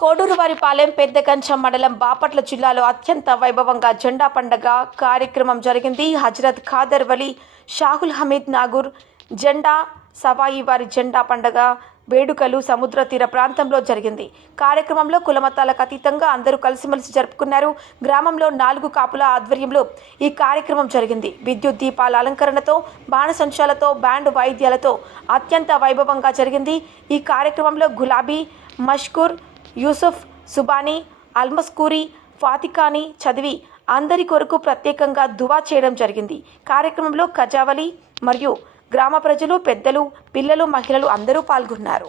కోడూరువారిపాలెం పెద్దకంచం మండలం బాపట్ల జిల్లాలో అత్యంత వైభవంగా జెండా పండగ కార్యక్రమం జరిగింది. హజరత్ ఖాదర్ వలి షాహుల్ హమీద్ నాగూర్ జెండా సవాయి వారి జెండా పండగ వేడుకలు సముద్ర తీర ప్రాంతంలో జరిగింది. కార్యక్రమంలో కులమతాలకు అతీతంగా అందరూ కలిసిమెలిసి జరుపుకున్నారు. గ్రామంలో నాలుగు కాపుల ఆధ్వర్యంలో ఈ కార్యక్రమం జరిగింది. విద్యుత్ దీపాల అలంకరణతో బాణసంచాలతో బ్యాండ్ వాయిద్యాలతో అత్యంత వైభవంగా జరిగింది. ఈ కార్యక్రమంలో గులాబీ మష్కూర్ యూసుఫ్ సుబానీ అల్మస్కూరి ఫాతికాని చదివి అందరి కొరకు ప్రత్యేకంగా దువా చేయడం జరిగింది. కార్యక్రమంలో కజావలి మరియు గ్రామ ప్రజలు పెద్దలు పిల్లలు మహిళలు అందరూ పాల్గొన్నారు.